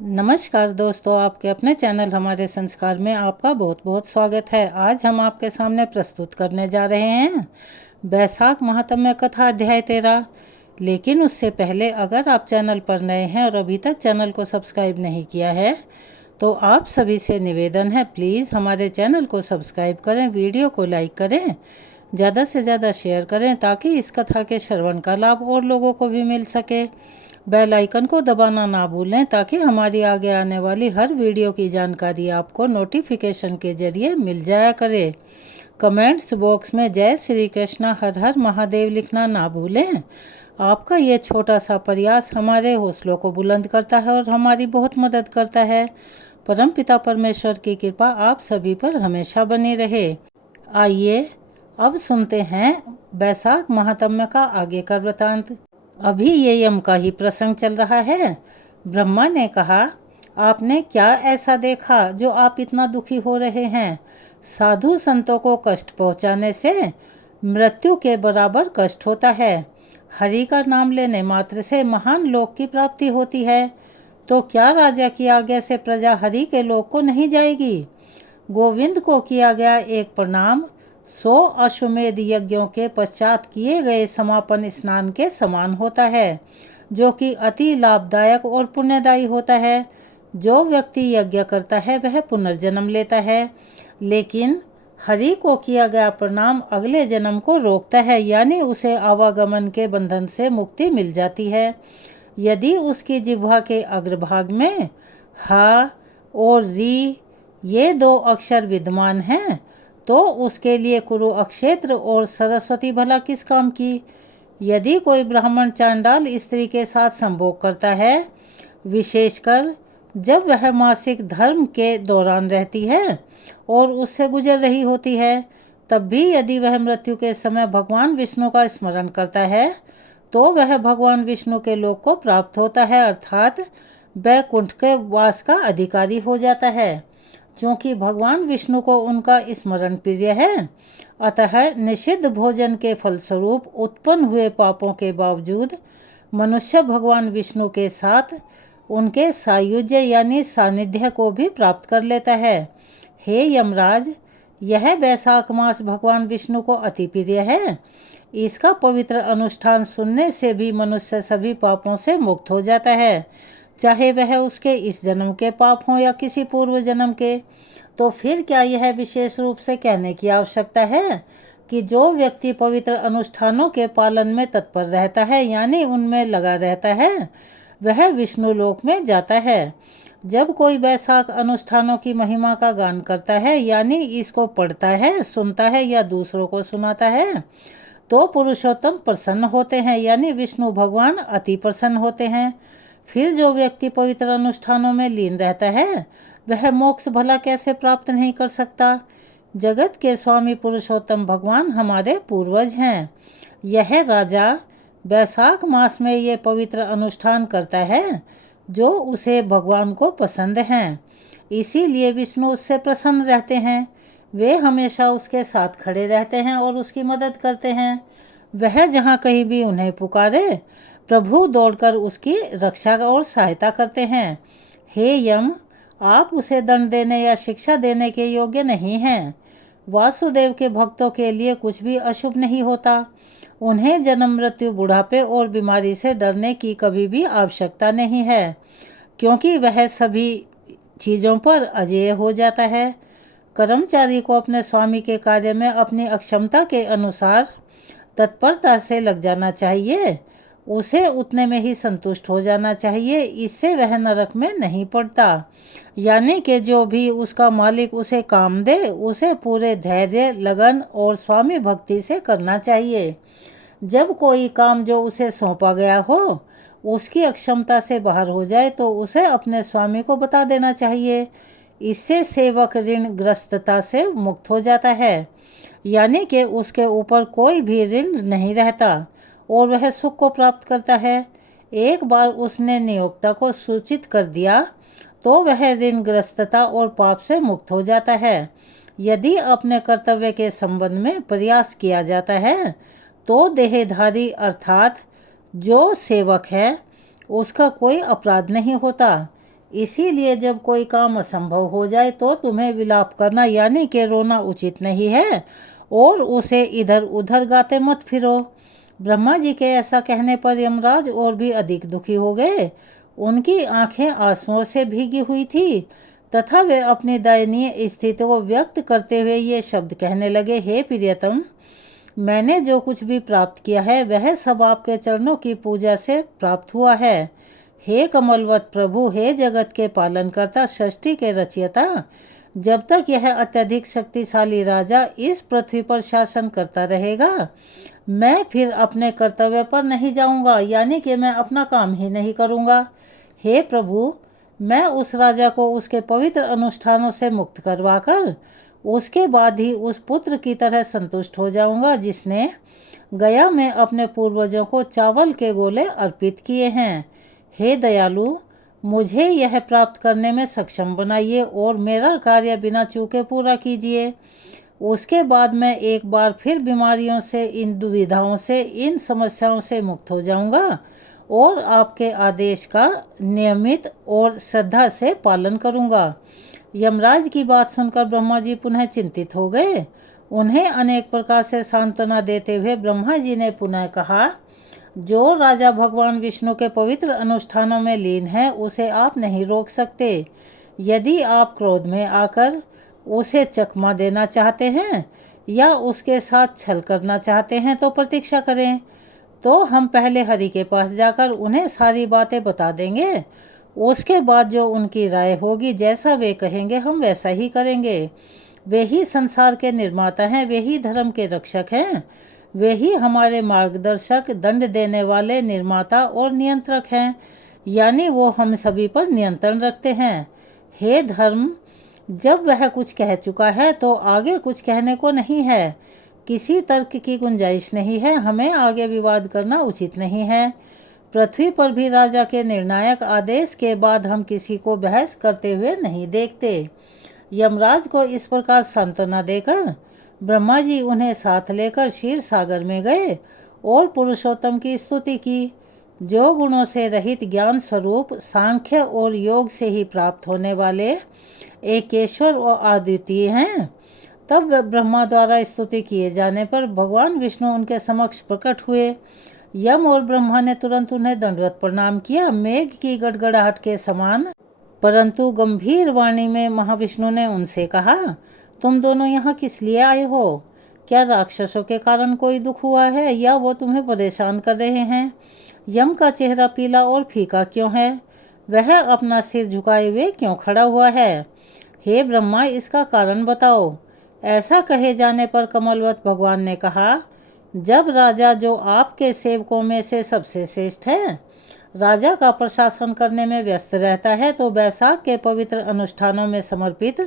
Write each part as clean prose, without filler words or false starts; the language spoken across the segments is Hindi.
नमस्कार दोस्तों, आपके अपने चैनल हमारे संस्कार में आपका बहुत बहुत स्वागत है। आज हम आपके सामने प्रस्तुत करने जा रहे हैं बैसाख महात्म्य कथा अध्याय 13। लेकिन उससे पहले अगर आप चैनल पर नए हैं और अभी तक चैनल को सब्सक्राइब नहीं किया है तो आप सभी से निवेदन है, प्लीज़ हमारे चैनल को सब्सक्राइब करें, वीडियो को लाइक करें, ज़्यादा से ज़्यादा शेयर करें ताकि इस कथा के श्रवण का लाभ और लोगों को भी मिल सके। बेल आइकन को दबाना ना भूलें ताकि हमारी आगे आने वाली हर वीडियो की जानकारी आपको नोटिफिकेशन के जरिए मिल जाया करे। कमेंट्स बॉक्स में जय श्री कृष्णा हर हर महादेव लिखना ना भूलें। आपका ये छोटा सा प्रयास हमारे हौसलों को बुलंद करता है और हमारी बहुत मदद करता है। परमपिता परमेश्वर की कृपा आप सभी पर हमेशा बनी रहे। आइए अब सुनते हैं बैसाख महात्म्य का आगे का वृतांत। अभी ये यम का ही प्रसंग चल रहा है। ब्रह्मा ने कहा, आपने क्या ऐसा देखा जो आप इतना दुखी हो रहे हैं? साधु संतों को कष्ट पहुंचाने से मृत्यु के बराबर कष्ट होता है। हरि का नाम लेने मात्र से महान लोक की प्राप्ति होती है। तो क्या राजा की आज्ञा से प्रजा हरि के लोक को नहीं जाएगी? गोविंद को किया गया एक प्रणाम 100 अश्वमेध यज्ञों के पश्चात किए गए समापन स्नान के समान होता है, जो कि अति लाभदायक और पुण्यदायी होता है। जो व्यक्ति यज्ञ करता है वह पुनर्जन्म लेता है, लेकिन हरि को किया गया प्रणाम अगले जन्म को रोकता है, यानी उसे आवागमन के बंधन से मुक्ति मिल जाती है। यदि उसकी जिह्वा के अग्रभाग में हा और री ये 2 अक्षर विद्यमान हैं तो उसके लिए कुरु अक्षेत्र और सरस्वती भला किस काम की। यदि कोई ब्राह्मण चांडाल स्त्री के साथ संभोग करता है, विशेषकर जब वह मासिक धर्म के दौरान रहती है और उससे गुजर रही होती है, तब भी यदि वह मृत्यु के समय भगवान विष्णु का स्मरण करता है तो वह भगवान विष्णु के लोक को प्राप्त होता है, अर्थात वैकुंठ के वास का अधिकारी हो जाता है। क्योंकि भगवान विष्णु को उनका स्मरण प्रिय है, अतः निषिद्ध भोजन के फलस्वरूप उत्पन्न हुए पापों के बावजूद मनुष्य भगवान विष्णु के साथ उनके सायुज्य यानी सानिध्य को भी प्राप्त कर लेता है। हे यमराज, यह बैसाख मास भगवान विष्णु को अति प्रिय है। इसका पवित्र अनुष्ठान सुनने से भी मनुष्य सभी पापों से मुक्त हो जाता है, चाहे वह उसके इस जन्म के पाप हों या किसी पूर्व जन्म के। तो फिर क्या यह विशेष रूप से कहने की आवश्यकता है कि जो व्यक्ति पवित्र अनुष्ठानों के पालन में तत्पर रहता है यानी उनमें लगा रहता है, वह विष्णु लोक में जाता है। जब कोई बैसाख अनुष्ठानों की महिमा का गान करता है यानी इसको पढ़ता है, सुनता है या दूसरों को सुनाता है, तो पुरुषोत्तम प्रसन्न होते हैं यानी विष्णु भगवान अति प्रसन्न होते हैं। फिर जो व्यक्ति पवित्र अनुष्ठानों में लीन रहता है वह मोक्ष भला कैसे प्राप्त नहीं कर सकता? जगत के स्वामी पुरुषोत्तम भगवान हमारे पूर्वज हैं। यह राजा बैसाख मास में ये पवित्र अनुष्ठान करता है जो उसे भगवान को पसंद हैं, इसीलिए विष्णु उससे प्रसन्न रहते हैं। वे हमेशा उसके साथ खड़े रहते हैं और उसकी मदद करते हैं। वह जहाँ कहीं भी उन्हें पुकारे, प्रभु दौड़कर उसकी रक्षा और सहायता करते हैं। हे यम, आप उसे दंड देने या शिक्षा देने के योग्य नहीं हैं। वासुदेव के भक्तों के लिए कुछ भी अशुभ नहीं होता। उन्हें जन्म, मृत्यु, बुढ़ापे और बीमारी से डरने की कभी भी आवश्यकता नहीं है, क्योंकि वह सभी चीज़ों पर अजेय हो जाता है। कर्मचारी को अपने स्वामी के कार्य में अपनी अक्षमता के अनुसार तत्परता से लग जाना चाहिए। उसे उतने में ही संतुष्ट हो जाना चाहिए, इससे वह नरक में नहीं पड़ता। यानी कि जो भी उसका मालिक उसे काम दे उसे पूरे धैर्य, लगन और स्वामी भक्ति से करना चाहिए। जब कोई काम जो उसे सौंपा गया हो उसकी अक्षमता से बाहर हो जाए तो उसे अपने स्वामी को बता देना चाहिए। इससे सेवक ऋण ग्रस्तता से मुक्त हो जाता है, यानी कि उसके ऊपर कोई भी ऋण नहीं रहता और वह सुख को प्राप्त करता है। एक बार उसने नियोक्ता को सूचित कर दिया तो वह ऋणग्रस्तता और पाप से मुक्त हो जाता है। यदि अपने कर्तव्य के संबंध में प्रयास किया जाता है तो देहधारी अर्थात जो सेवक है उसका कोई अपराध नहीं होता। इसीलिए जब कोई काम असंभव हो जाए तो तुम्हें विलाप करना यानी कि रोना उचित नहीं है और उसे इधर उधर गाते मत फिरो। ब्रह्मा जी के ऐसा कहने पर यमराज और भी अधिक दुखी हो गए। उनकी आंखें आंसुओं से भीगी हुई थी तथा वे अपनी दयनीय स्थिति को व्यक्त करते हुए ये शब्द कहने लगे, हे प्रियतम, मैंने जो कुछ भी प्राप्त किया है वह सब आपके चरणों की पूजा से प्राप्त हुआ है। हे कमलवत प्रभु, हे जगत के पालनकर्ता, सृष्टि के रचयिता, जब तक यह अत्यधिक शक्तिशाली राजा इस पृथ्वी पर शासन करता रहेगा मैं फिर अपने कर्तव्य पर नहीं जाऊंगा, यानी कि मैं अपना काम ही नहीं करूंगा। हे प्रभु, मैं उस राजा को उसके पवित्र अनुष्ठानों से मुक्त करवाकर उसके बाद ही उस पुत्र की तरह संतुष्ट हो जाऊंगा जिसने गया में अपने पूर्वजों को चावल के गोले अर्पित किए हैं। हे दयालु, मुझे यह प्राप्त करने में सक्षम बनाइए और मेरा कार्य बिना चूके पूरा कीजिए। उसके बाद मैं एक बार फिर बीमारियों से, इन दुविधाओं से, इन समस्याओं से मुक्त हो जाऊंगा और आपके आदेश का नियमित और श्रद्धा से पालन करूंगा। यमराज की बात सुनकर ब्रह्मा जी पुनः चिंतित हो गए। उन्हें अनेक प्रकार से सांत्वना देते हुए ब्रह्मा जी ने पुनः कहा, जो राजा भगवान विष्णु के पवित्र अनुष्ठानों में लीन है उसे आप नहीं रोक सकते। यदि आप क्रोध में आकर उसे चकमा देना चाहते हैं या उसके साथ छल करना चाहते हैं तो प्रतीक्षा करें, तो हम पहले हरि के पास जाकर उन्हें सारी बातें बता देंगे। उसके बाद जो उनकी राय होगी, जैसा वे कहेंगे हम वैसा ही करेंगे। वे ही संसार के निर्माता हैं, वे ही धर्म के रक्षक हैं, वे ही हमारे मार्गदर्शक, दंड देने वाले, निर्माता और नियंत्रक हैं, यानी वो हम सभी पर नियंत्रण रखते हैं। हे धर्म, जब वह कुछ कह चुका है तो आगे कुछ कहने को नहीं है, किसी तर्क की गुंजाइश नहीं है, हमें आगे विवाद करना उचित नहीं है। पृथ्वी पर भी राजा के निर्णायक आदेश के बाद हम किसी को बहस करते हुए नहीं देखते। यमराज को इस प्रकार सांत्वना देकर ब्रह्मा जी उन्हें साथ लेकर क्षीर सागर में गए और पुरुषोत्तम की स्तुति की, जो गुणों से रहित ज्ञान स्वरूप सांख्य और योग से ही प्राप्त होने वाले एकेश्वर और अद्वितीय हैं। तब ब्रह्मा द्वारा स्तुति किए जाने पर भगवान विष्णु उनके समक्ष प्रकट हुए। यम और ब्रह्मा ने तुरंत उन्हें दंडवत प्रणाम किया, मेघ की गड़गड़ाहट के समान, परंतु गंभीर वाणी में महाविष्णु ने उनसे कहा, तुम दोनों यहाँ किस लिए आए हो? क्या राक्षसों के कारण कोई दुख हुआ है या वो तुम्हें परेशान कर रहे हैं? यम का चेहरा पीला और फीका क्यों है? वह अपना सिर झुकाए हुए क्यों खड़ा हुआ है? हे ब्रह्मा, इसका कारण बताओ। ऐसा कहे जाने पर कमलवत भगवान ने कहा, जब राजा, जो आपके सेवकों में से सबसे श्रेष्ठ है, राजा का प्रशासन करने में व्यस्त रहता है तो बैसाख के पवित्र अनुष्ठानों में समर्पित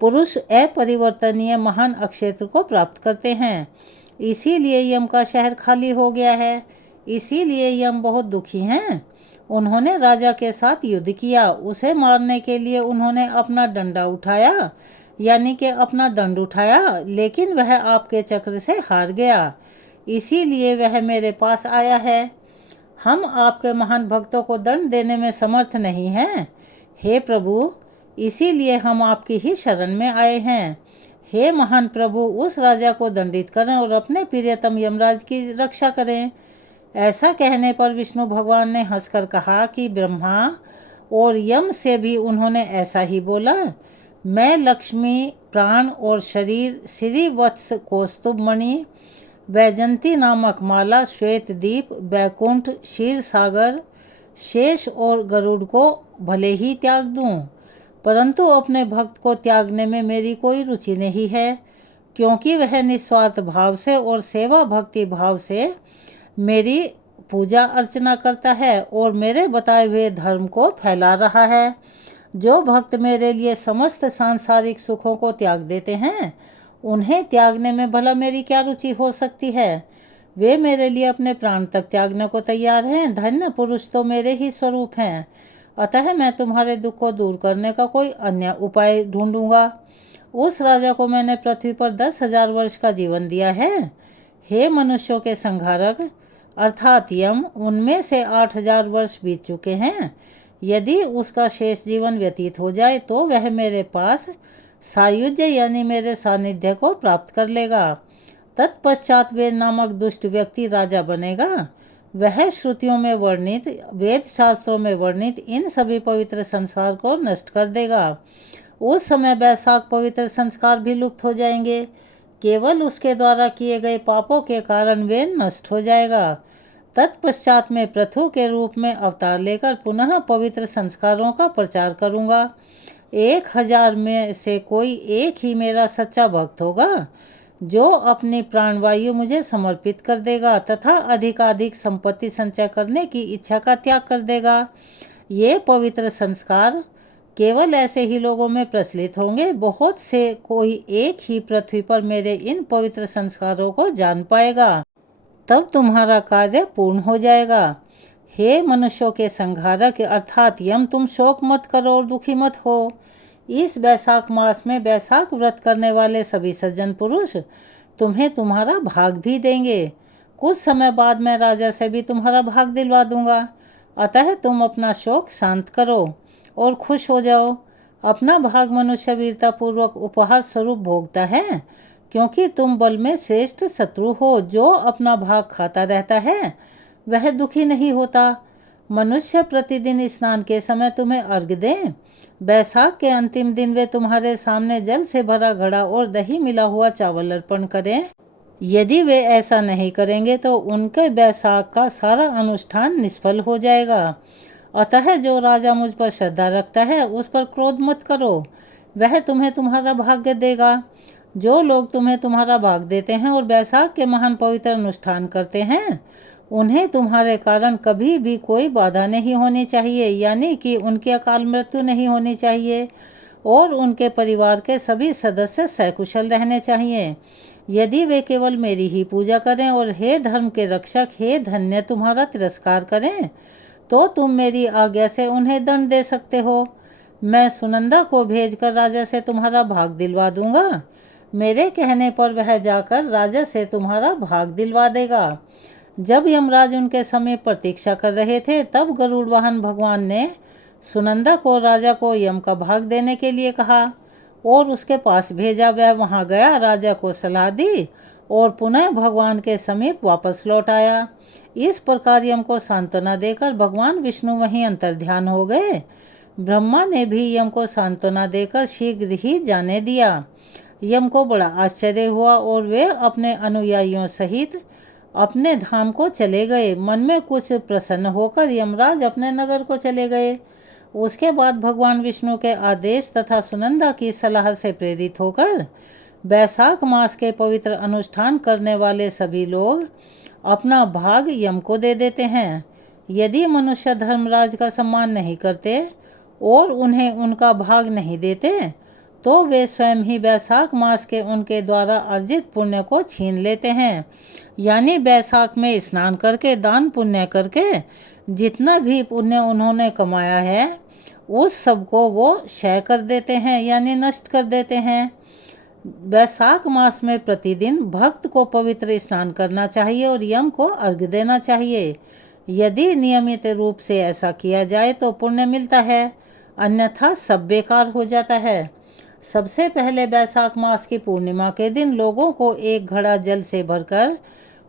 पुरुष अपरिवर्तनीय महान अक्षेत्र को प्राप्त करते हैं। इसीलिए यम का शहर खाली हो गया है। इसीलिए यम बहुत दुखी हैं। उन्होंने राजा के साथ युद्ध किया, उसे मारने के लिए उन्होंने अपना डंडा उठाया, यानी कि अपना दंड उठाया, लेकिन वह आपके चक्र से हार गया। इसीलिए वह मेरे पास आया है। हम आपके महान भक्तों को दंड देने में समर्थ नहीं हैं। हे प्रभु, इसीलिए हम आपकी ही शरण में आए हैं। हे महान प्रभु, उस राजा को दंडित करें और अपने प्रियतम यमराज की रक्षा करें। ऐसा कहने पर विष्णु भगवान ने हंसकर कहा कि ब्रह्मा और यम से भी उन्होंने ऐसा ही बोला। मैं लक्ष्मी, प्राण और शरीर, श्री वत्स, कौस्तुभ मणि, वैजंती नामक माला, श्वेत दीप, बैकुंठ, क्षीर सागर, शेष और गरुड़ को भले ही त्याग दूं, परंतु अपने भक्त को त्यागने में मेरी कोई रुचि नहीं है, क्योंकि वह निस्वार्थ भाव से और सेवा भक्ति भाव से मेरी पूजा अर्चना करता है और मेरे बताए हुए धर्म को फैला रहा है। जो भक्त मेरे लिए समस्त सांसारिक सुखों को त्याग देते हैं, उन्हें त्यागने में भला मेरी क्या रुचि हो सकती है? वे मेरे लिए अपने प्राण तक त्यागने को तैयार हैं। धन्य पुरुष तो मेरे ही स्वरूप हैं। अतः मैं तुम्हारे दुख को दूर करने का कोई अन्य उपाय ढूंढूंगा। उस राजा को मैंने पृथ्वी पर 10,000 वर्ष का जीवन दिया है। हे मनुष्यों के संहारक अर्थात यम, उनमें से 8,000 वर्ष बीत चुके हैं। यदि उसका शेष जीवन व्यतीत हो जाए तो वह मेरे पास सायुज्य यानी मेरे सानिध्य को प्राप्त कर लेगा। तत्पश्चात वेद नामक दुष्ट व्यक्ति राजा बनेगा। वह श्रुतियों में वर्णित, वेद शास्त्रों में वर्णित इन सभी पवित्र संस्कार को नष्ट कर देगा। उस समय वैशाख पवित्र संस्कार भी लुप्त हो जाएंगे। केवल उसके द्वारा किए गए पापों के कारण वे नष्ट हो जाएगा। तत्पश्चात मैं पृथु के रूप में अवतार लेकर पुनः पवित्र संस्कारों का प्रचार करूंगा। 1000 में से कोई एक ही मेरा सच्चा भक्त होगा जो अपनी प्राणवायु मुझे समर्पित कर देगा तथा अधिकाधिक संपत्ति संचय करने की इच्छा का त्याग कर देगा। ये पवित्र संस्कार केवल ऐसे ही लोगों में प्रचलित होंगे। बहुत से कोई एक ही पृथ्वी पर मेरे इन पवित्र संस्कारों को जान पाएगा। तब तुम्हारा कार्य पूर्ण हो जाएगा। हे मनुष्यों के संहारक अर्थात यम, तुम शोक मत करो और दुखी मत हो। इस वैशाख मास में वैशाख व्रत करने वाले सभी सज्जन पुरुष तुम्हें तुम्हारा भाग भी देंगे। कुछ समय बाद मैं राजा से भी तुम्हारा भाग दिलवा दूंगा। अतः तुम अपना शोक शांत करो और खुश हो जाओ। अपना भाग मनुष्य वीरतापूर्वक उपहार स्वरूप भोगता है, क्योंकि तुम बल में श्रेष्ठ शत्रु हो। जो अपना भाग खाता रहता है वह दुखी नहीं होता। मनुष्य प्रतिदिन स्नान के समय तुम्हें अर्घ्य दें। वैशाख के अंतिम दिन वे तुम्हारे सामने जल से भरा घड़ा और दही मिला हुआ चावल अर्पण करें। यदि वे ऐसा नहीं करेंगे तो उनके वैशाख का सारा अनुष्ठान निष्फल हो जाएगा। अतः जो राजा मुझ पर श्रद्धा रखता है उस पर क्रोध मत करो, वह तुम्हें तुम्हारा भाग्य देगा। जो लोग तुम्हें तुम्हारा भाग देते हैं और वैशाख के महान पवित्र अनुष्ठान करते हैं उन्हें तुम्हारे कारण कभी भी कोई बाधा नहीं होनी चाहिए, यानी कि उनकी अकाल मृत्यु नहीं होनी चाहिए और उनके परिवार के सभी सदस्य सकुशल रहने चाहिए। यदि वे केवल मेरी ही पूजा करें और हे धर्म के रक्षक, हे धन्य तुम्हारा तिरस्कार करें तो तुम मेरी आज्ञा से उन्हें दंड दे सकते हो। मैं सुनंदा को भेजकर राजा से तुम्हारा भाग दिलवा दूंगा। मेरे कहने पर वह जाकर राजा से तुम्हारा भाग दिलवा देगा। जब यमराज उनके समीप प्रतीक्षा कर रहे थे तब गरुड़ वाहन भगवान ने सुनंदा को राजा को यम का भाग देने के लिए कहा और उसके पास भेजा। वह वहां गया, राजा को सलाह दी और पुनः भगवान के समीप वापस लौट आया। इस प्रकार यम को सांत्वना देकर भगवान विष्णु वहीं अंतर्ध्यान हो गए। ब्रह्मा ने भी यम को सांत्वना देकर शीघ्र ही जाने दिया। यम को बड़ा आश्चर्य हुआ और वे अपने अनुयायियों सहित अपने धाम को चले गए। मन में कुछ प्रसन्न होकर यमराज अपने नगर को चले गए। उसके बाद भगवान विष्णु के आदेश तथा सुनंदा की सलाह से प्रेरित होकर वैशाख मास के पवित्र अनुष्ठान करने वाले सभी लोग अपना भाग यम को दे देते हैं। यदि मनुष्य धर्मराज का सम्मान नहीं करते और उन्हें उनका भाग नहीं देते तो वे स्वयं ही वैशाख मास के उनके द्वारा अर्जित पुण्य को छीन लेते हैं। यानी वैशाख में स्नान करके, दान पुण्य करके जितना भी पुण्य उन्होंने कमाया है उस सब को वो क्षय कर देते हैं, यानी नष्ट कर देते हैं। वैशाख मास में प्रतिदिन भक्त को पवित्र स्नान करना चाहिए और यम को अर्घ्य देना चाहिए। यदि नियमित रूप से ऐसा किया जाए तो पुण्य मिलता है, अन्यथा सब बेकार हो जाता है। सबसे पहले वैशाख मास की पूर्णिमा के दिन लोगों को एक घड़ा जल से भरकर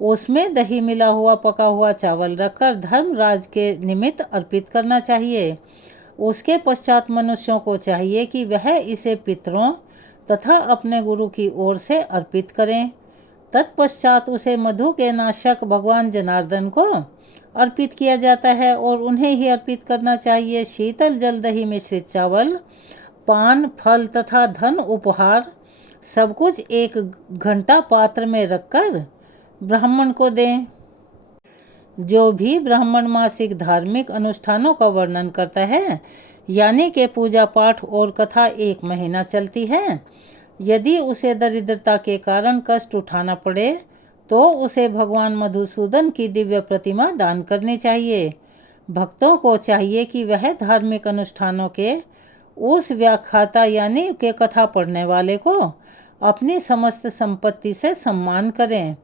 उसमें दही मिला हुआ पका हुआ चावल रखकर धर्मराज के निमित्त अर्पित करना चाहिए। उसके पश्चात मनुष्यों को चाहिए कि वह इसे पितरों तथा अपने गुरु की ओर से अर्पित करें। तत्पश्चात उसे मधु के नाशक भगवान जनार्दन को अर्पित किया जाता है और उन्हें ही अर्पित करना चाहिए। शीतल जल, दही मिश्रित चावल, पान, फल तथा धन उपहार सब कुछ एक घंटा पात्र में रखकर ब्राह्मण को दें। जो भी ब्राह्मण मासिक धार्मिक अनुष्ठानों का वर्णन करता है, यानी कि पूजा पाठ और कथा 1 महीना चलती है, यदि उसे दरिद्रता के कारण कष्ट उठाना पड़े तो उसे भगवान मधुसूदन की दिव्य प्रतिमा दान करनी चाहिए। भक्तों को चाहिए कि वह धार्मिक अनुष्ठानों के उस व्याख्याता यानी के कथा पढ़ने वाले को अपनी समस्त संपत्ति से सम्मान करें।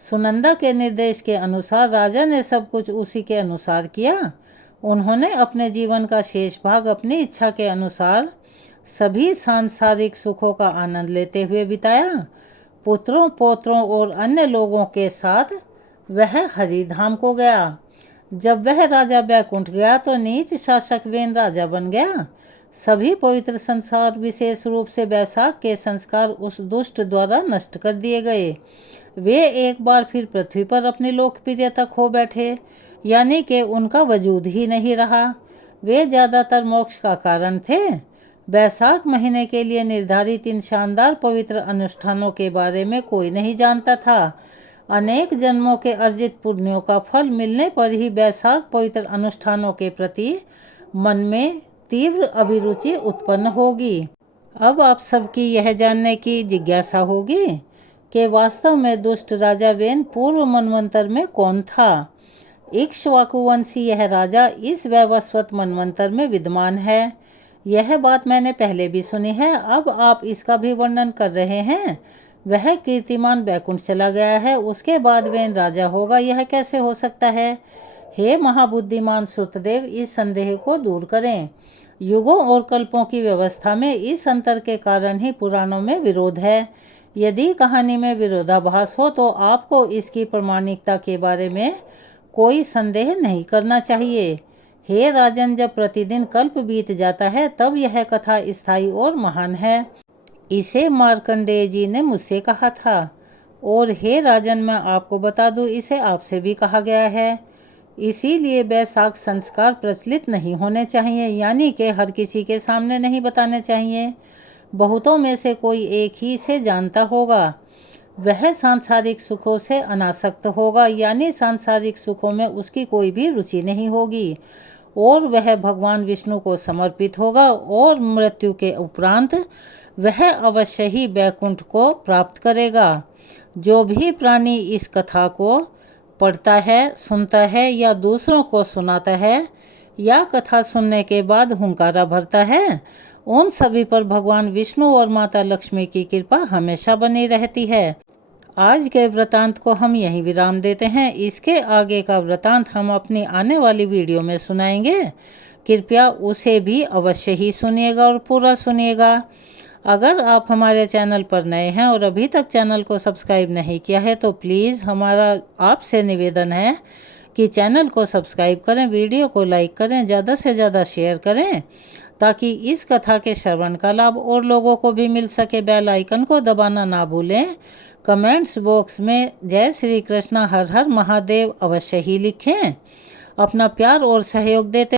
सुनंदा के निर्देश के अनुसार राजा ने सब कुछ उसी के अनुसार किया। उन्होंने अपने जीवन का शेष भाग अपनी इच्छा के अनुसार सभी सांसारिक सुखों का आनंद लेते हुए बिताया। पुत्रों, पोत्रों और अन्य लोगों के साथ वह हरिधाम को गया। जब वह राजा बैकुंठ गया तो नीच शासक वेन राजा बन गया। सभी पवित्र संस्कार, विशेष रूप से बैसाख के संस्कार, उस दुष्ट द्वारा नष्ट कर दिए गए। वे एक बार फिर पृथ्वी पर अपनी लोकप्रियता खो बैठे, यानी कि उनका वजूद ही नहीं रहा। वे ज़्यादातर मोक्ष का कारण थे। बैसाख महीने के लिए निर्धारित इन शानदार पवित्र अनुष्ठानों के बारे में कोई नहीं जानता था। अनेक जन्मों के अर्जित पुण्यों का फल मिलने पर ही बैसाख पवित्र अनुष्ठानों के प्रति मन में तीव्र अभिरुचि उत्पन्न होगी। अब आप सबकी यह जानने की जिज्ञासा होगी कि वास्तव में दुष्ट राजा वेन पूर्व मनवंतर में कौन था। इक्ष्वाकुवंशी यह राजा इस वैवस्वत मनवंतर में विद्यमान है। यह बात मैंने पहले भी सुनी है, अब आप इसका भी वर्णन कर रहे हैं। वह कीर्तिमान बैकुंठ चला गया है, उसके बाद वेन राजा होगा, यह कैसे हो सकता है? हे महाबुद्धिमान श्रुतदेव, इस संदेह को दूर करें। युगों और कल्पों की व्यवस्था में इस अंतर के कारण ही पुराणों में विरोध है। यदि कहानी में विरोधाभास हो तो आपको इसकी प्रामाणिकता के बारे में कोई संदेह नहीं करना चाहिए। हे राजन, जब प्रतिदिन कल्प बीत जाता है तब यह कथा स्थायी और महान है। इसे मार्कंडेय जी ने मुझसे कहा था, और हे राजन, मैं आपको बता दूं, इसे आपसे भी कहा गया है। इसीलिए बैसाख संस्कार प्रचलित नहीं होने चाहिए, यानी कि हर किसी के सामने नहीं बताने चाहिए। बहुतों में से कोई एक ही इसे जानता होगा। वह सांसारिक सुखों से अनासक्त होगा, यानी सांसारिक सुखों में उसकी कोई भी रुचि नहीं होगी, और वह भगवान विष्णु को समर्पित होगा, और मृत्यु के उपरांत वह अवश्य ही बैकुंठ को प्राप्त करेगा। जो भी प्राणी इस कथा को पढ़ता है, सुनता है या दूसरों को सुनाता है या कथा सुनने के बाद हुंकारा भरता है, उन सभी पर भगवान विष्णु और माता लक्ष्मी की कृपा हमेशा बनी रहती है। आज के वृतांत को हम यहीं विराम देते हैं। इसके आगे का वृतांत हम अपनी आने वाली वीडियो में सुनाएंगे। कृपया उसे भी अवश्य ही सुनिएगा और पूरा सुनिएगा। अगर आप हमारे चैनल पर नए हैं और अभी तक चैनल को सब्सक्राइब नहीं किया है तो प्लीज़ हमारा आपसे निवेदन है कि चैनल को सब्सक्राइब करें, वीडियो को लाइक करें, ज़्यादा से ज़्यादा शेयर करें ताकि इस कथा के श्रवण का लाभ और लोगों को भी मिल सके। बेल आइकन को दबाना ना भूलें। कमेंट्स बॉक्स में जय श्री कृष्ण, हर हर महादेव अवश्य ही लिखें। अपना प्यार और सहयोग देते